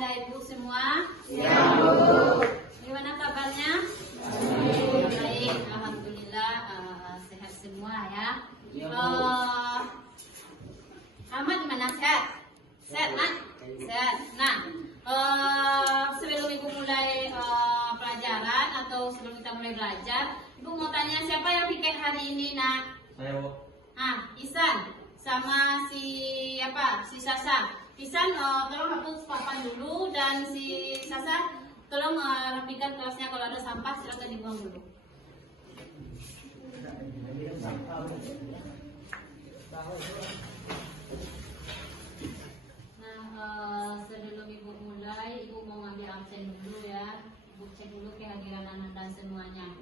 Anda Ibu semua? Ya, Bu. Gimana kabarnya? Baik, alhamdulillah sehat semua ya. Ya, Bu. Ahmad gimana, sehat? Sehat, Mat? Sehat. Nah, sebelum Ibu mulai pelajaran atau sebelum kita mulai belajar, Ibu mau tanya siapa yang pikir hari ini, Nak? Saya, Bu. Isan sama si Sasa. Isan tolong hapus papan dulu, dan si Sasa tolong rapikan kelasnya. Kalau ada sampah silakan dibuang dulu. Nah, sebelum Ibu mulai, Ibu mau ngambil absen dulu ya. Ibu cek dulu kehadiran anak dan semuanya.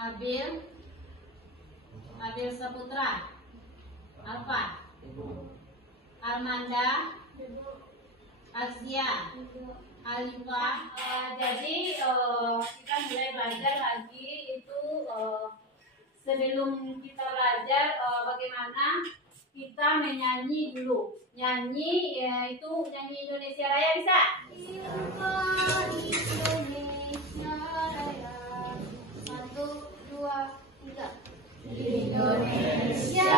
Abil Saputra, Alfa, Armanda, Azia, Alifah. Jadi kita mulai belajar lagi itu. Sebelum kita belajar bagaimana kita menyanyi dulu. Nyanyi itu nyanyi Indonesia Raya bisa? Indonesia Raya. 1, 2, 3. Indonesia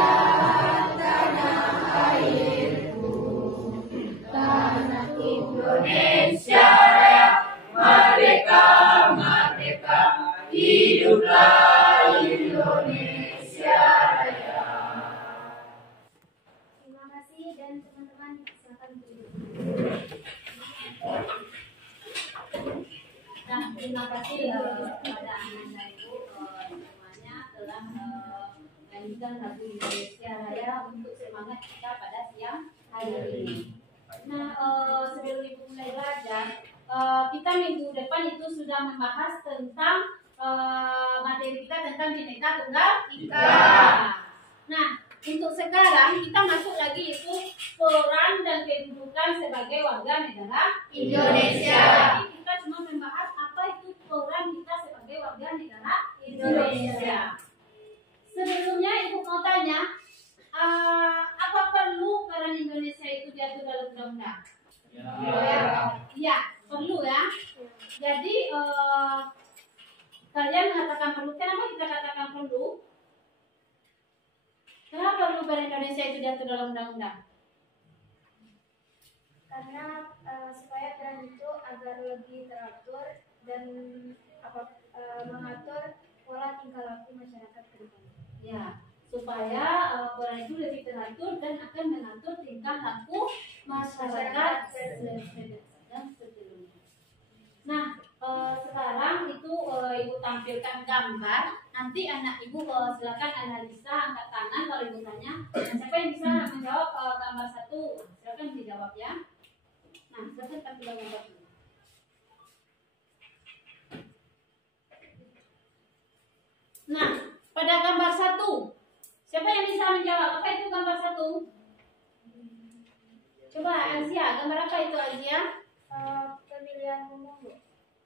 tanah airku, tanah Indonesia Raya, merdeka, merdeka, hiduplah Indonesia Raya. Terima kasih, dan teman-teman silakan duduk. Nah, terima kasih kepada Anda Ibu semuanya telah menyanyikan lagu Indonesia Raya untuk semangat kita pada siang hari ini. Nah, sebelum Ibu mulai belajar, kita minggu depan itu sudah membahas tentang materi kita tentang Bhinneka Tunggal Ika. Nah, untuk sekarang kita masuk lagi itu peran dan kedudukan sebagai warga negara Indonesia. Jadi kita cuma membahas apa itu peran kita sebagai warga negara Indonesia. Sebelumnya Ibu mau tanya, apa perlu peran Indonesia itu diatur dalam undang-undang? Ya, perlu ya. Jadi kalian mengatakan perlu. Kenapa kita katakan perlu? Kenapa perlu peran Indonesia itu diatur dalam undang-undang? Karena supaya peran itu agar lebih teratur dan mengatur pola tingkah laku masyarakat ke depan. Ya, supaya peran itu lebih teratur dan akan mengatur tingkah laku masyarakat dan seterusnya. Nah, sekarang itu Ibu tampilkan gambar. Nanti anak Ibu silakan analisa, angkat tangan kalau Ibu tanya. Nah, siapa yang bisa menjawab gambar 1? Silakan dijawab ya. Nah, silakan tampil gambar dulu. Nah, pada gambar 1, siapa yang bisa menjawab? Apa itu gambar 1? Coba Azia, gambar apa itu Azia? Pemilihan umum, Bu.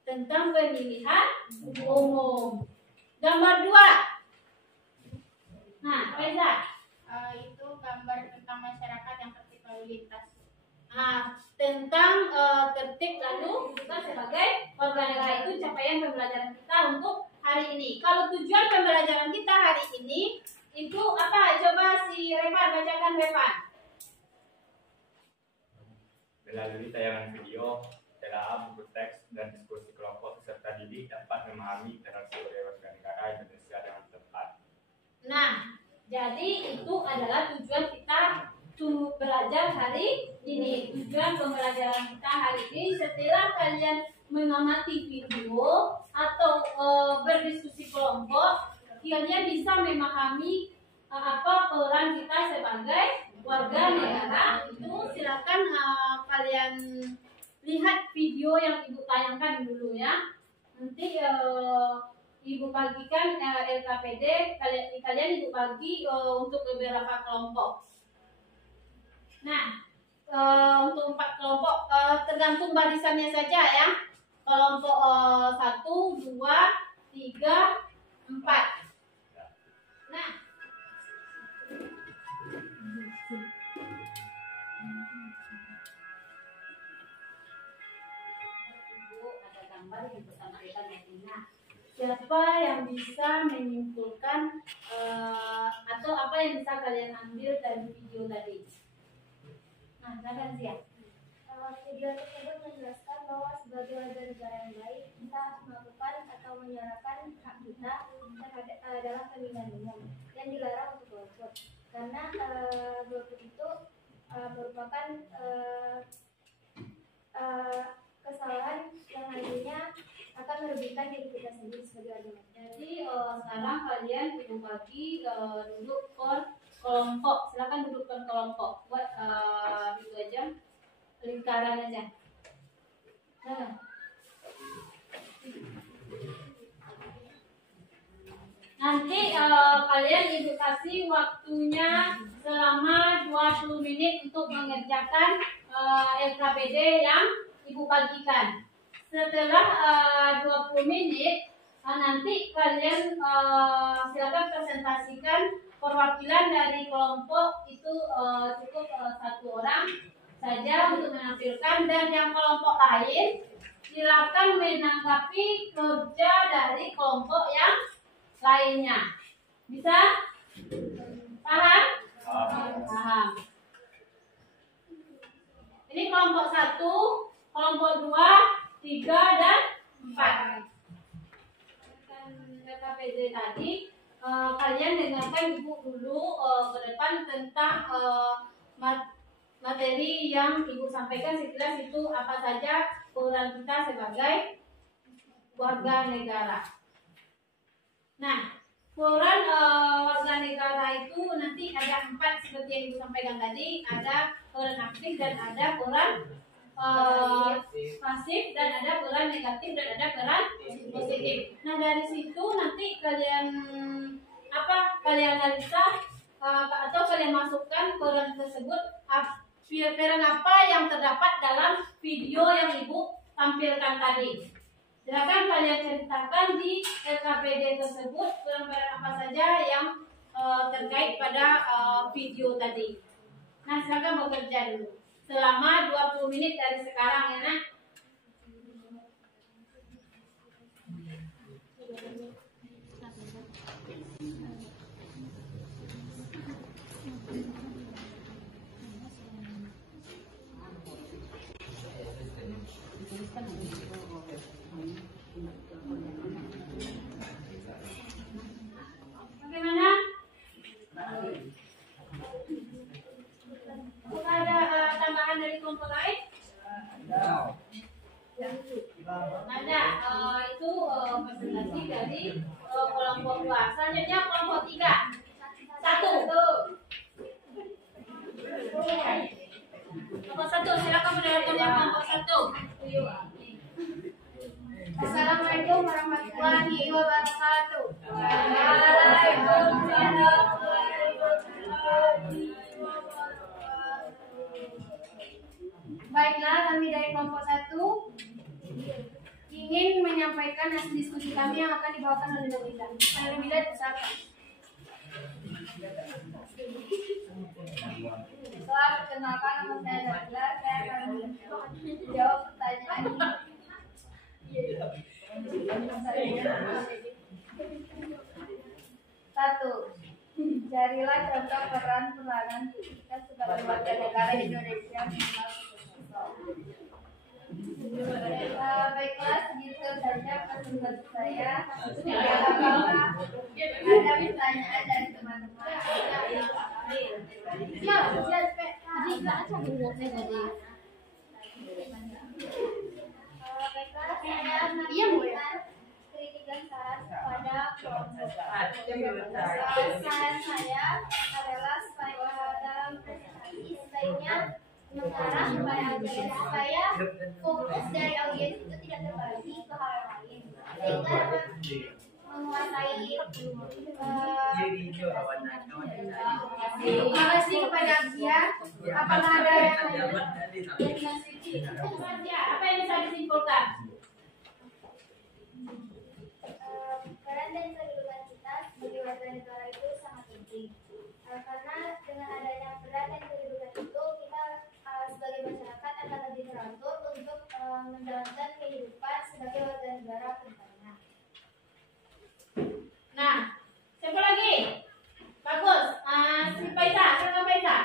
Tentang pemilihan umum. Gambar 2. Nah, Reza. Itu gambar tentang masyarakat yang tertib lalu lintas. Tentang tertib lalu kita sebagai warga negara, itu capaian pembelajaran kita untuk hari ini. Kalau tujuan pembelajaran kita hari ini itu apa? Coba si Revan bacakan, Revan. Melalui tayangan video, TLA, buku teks, dan diskusi kelompok peserta didik dapat memahami peran sebagai warga negara Indonesia dengan tepat. Nah, jadi itu adalah tujuan kita belajar hari ini. Tujuan pembelajaran kita hari ini, setelah kalian mengamati video atau berdiskusi kelompok, kalian bisa memahami apa peran kita sebagai warga negara. Itu silakan kalian lihat video yang Ibu tayangkan dulu ya. Nanti Ibu bagikan LKPD, kalian Ibu bagi untuk beberapa kelompok. Nah, untuk 4 kelompok tergantung barisannya saja ya. Kelompok 1, 2, 3, 4. Nah, yang paling disampaikan nanti. Nah, siapa yang bisa menyimpulkan atau apa yang bisa kalian ambil dari video tadi? Nah, silakan Zia. Video tersebut menjelaskan bahwa sebagai warga negara yang baik, kita harus melakukan atau menyuarakan hak kita dalam pemilihan umum yang dilarang untuk golput. Karena golput itu merupakan kesalahan yang nantinya akan merugikan diri kita sendiri sebagai warga negara. Jadi sekarang kalian ibu bagi duduk per kelompok. Silakan duduk per kelompok. Buat itu aja, lingkaran aja. Nah. Nanti kalian ibu kasih waktunya selama 20 menit untuk mengerjakan LKPD yang ibu bagikan. Setelah 20 menit nanti kalian silakan presentasikan perwakilan dari kelompok itu cukup 1 orang saja untuk menampilkan, dan yang kelompok lain silakan menanggapi kerja dari kelompok yang lainnya. Bisa? Paham? Paham. Ini kelompok 1, kelompok 2, 3, dan 4. KPD tadi kalian dengarkan ibu dulu ke depan tentang materi yang ibu sampaikan sekilas itu apa saja peran kita sebagai warga negara. Nah, peran warga negara itu nanti ada 4 seperti yang ibu sampaikan tadi. Ada peran aktif dan ada peran pasif dan ada peran negatif dan ada peran positif. Nah, dari situ nanti kalian analisa atau kalian masukkan peran tersebut, peran apa yang terdapat dalam video yang ibu tampilkan tadi. Silakan kalian ceritakan di LKPD tersebut peran-peran apa saja yang terkait pada video tadi. Nah, silakan bekerja dulu selama 20 menit dari sekarang ya, Nak. Bagaimana? Apakah ada tambahan dari kelompok lain? Ada. Itu presentasi dari kelompok 2. Selanjutnya kelompok 3. 1. Kelompok 1, silakan mendengarkan yang kelompok 1. Assalamualaikum warahmatullahi wabarakatuh. Baiklah, kami dari kelompok 1 ingin menyampaikan hasil diskusi kami yang akan dibawakan oleh Nabila. Nabila dipersilakan. Setelah perkenalkan, nama saya Nabila, saya akan menjawab pertanyaan ini. Satu, carilah contoh peranan kita sebagai warga negara Indonesia. Baiklah, segitu saja presentasi saya. Apakah ada pertanyaan dari teman-teman? Baiklah, saya memberikan kritik dan saran kepada kelompok. Saran saya adalah supaya dalam presentasi sebaiknya mengarah kepada audiens supaya fokus dari audiens itu tidak terbagi ke hal yang lain, sehingga dapat menguasai. Terima kasih kepada Asia. Apakah ada yang Apa yang bisa disimpulkan? Peran dan kedudukan kita sebagai warga negara itu sangat penting. Karena dengan adanya peran dan kedudukan itu, kita sebagai masyarakat akan lebih teratur untuk menjalankan kehidupan sebagai warga negara kedepannya. Nah, siapa lagi? Bagus. Si Faisa, siapa Faisa?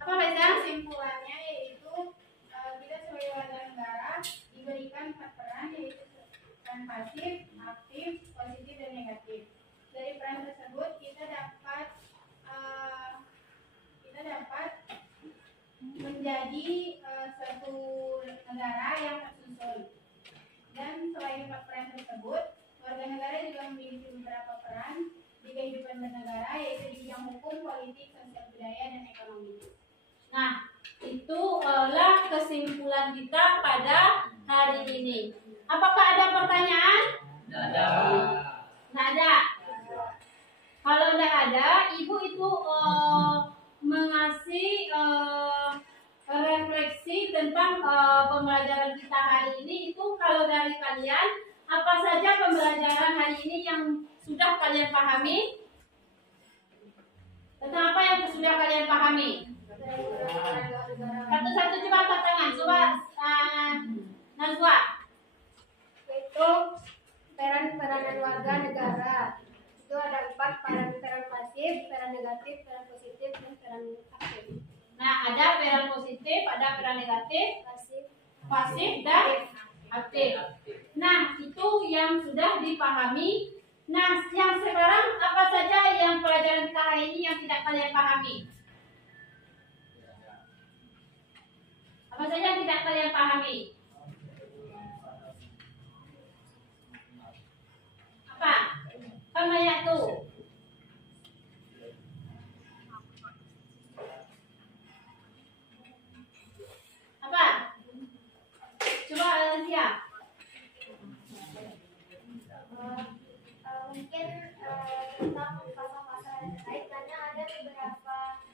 Apa Faisa? Kesimpulannya yaitu kita sebagai warga negara diberikan 4 peran, yaitu peran pasif, aktif, positif, dan negatif. Dari peran tersebut kita dapat menjadi suatu negara yang tersusun. Dan selain 4 peran tersebut, warga negara juga memiliki beberapa peran di kehidupan bernegara, yaitu di bidang hukum, politik, sosial budaya, dan ekonomi. Nah, itulah kesimpulan kita pada hari ini. Apakah ada pertanyaan? Ada. Nggak ada. Kalau nggak ada, ibu itu mengasih refleksi tentang pembelajaran kita hari ini. Itu kalau dari kalian, apa saja pembelajaran hari ini yang sudah kalian pahami? Tentang apa yang sudah kalian pahami? Satu-satu coba angkat tangan. Coba Nazwa. Yaitu peran-peranan warga negara. Itu ada 4 peran pasif, peran negatif, peran positif, dan peran aktif. Nah, ada peran positif, ada peran negatif, pasif dan aktif. Nah, itu yang sudah dipahami. Nah, yang sekarang apa saja yang pelajaran kita hari ini yang tidak kalian pahami? Apa saja yang tidak kalian pahami? Apa? Kan banyak tuh. Apa? Coba Alansia. Mungkin tentang pasal-pasal yang terkait, karena ada beberapa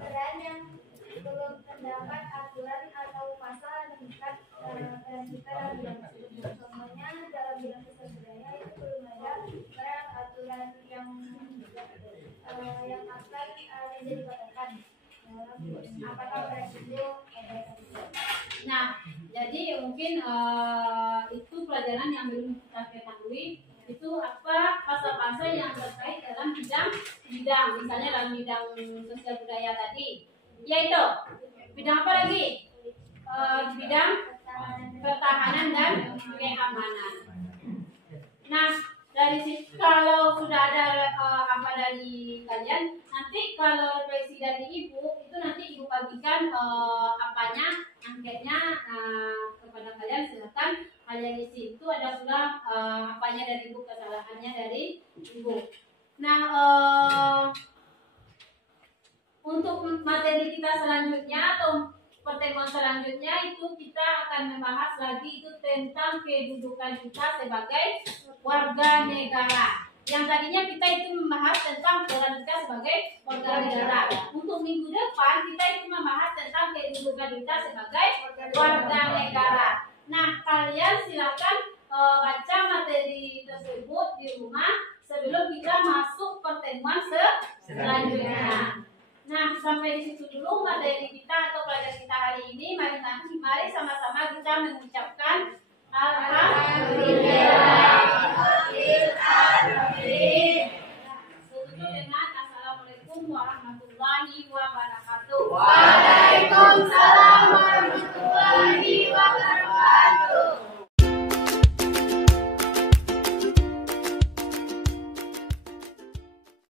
peran yang belum terdapat aturan atau pasal yang mengikat peran kita dalam bidang tersebut. Contohnya dalam bidang sosial budaya itu belum ada peran aturan yang akan menjadi patokan dalam apakah peran itu ada. Nah, jadi mungkin itu pelajaran yang belum kita ketahui. Itu apa pasal-pasal yang terkait dalam bidang, misalnya dalam bidang sosial budaya tadi, yaitu bidang apa lagi? Bidang pertahanan dan keamanan. Nah, dari situ kalau sudah ada apa dari kalian, nanti kalau refleksi dari ibu itu nanti ibu bagikan anketnya kepada kalian. Silakan kalian isi. Itu ada pula apanya dari ibu, kesalahannya dari ibu. Nah, untuk materi kita selanjutnya atau pertemuan selanjutnya itu kita akan membahas lagi itu tentang kedudukan kita sebagai warga negara. Yang tadinya kita itu membahas tentang peran kita sebagai warga negara. Untuk minggu depan kita itu membahas tentang kedudukan kita sebagai warga negara. Nah, kalian silakan baca materi tersebut di rumah sebelum kita masuk pertemuan selanjutnya. Nah, sampai di situ dulu materi kita atau pelajaran kita hari ini. Mari sama-sama kita mengucapkan Alhamdulillah. Tutup dengan Assalamualaikum warahmatullahi wabarakatuh. Waalaikumsalam warahmatullahi wabarakatuh.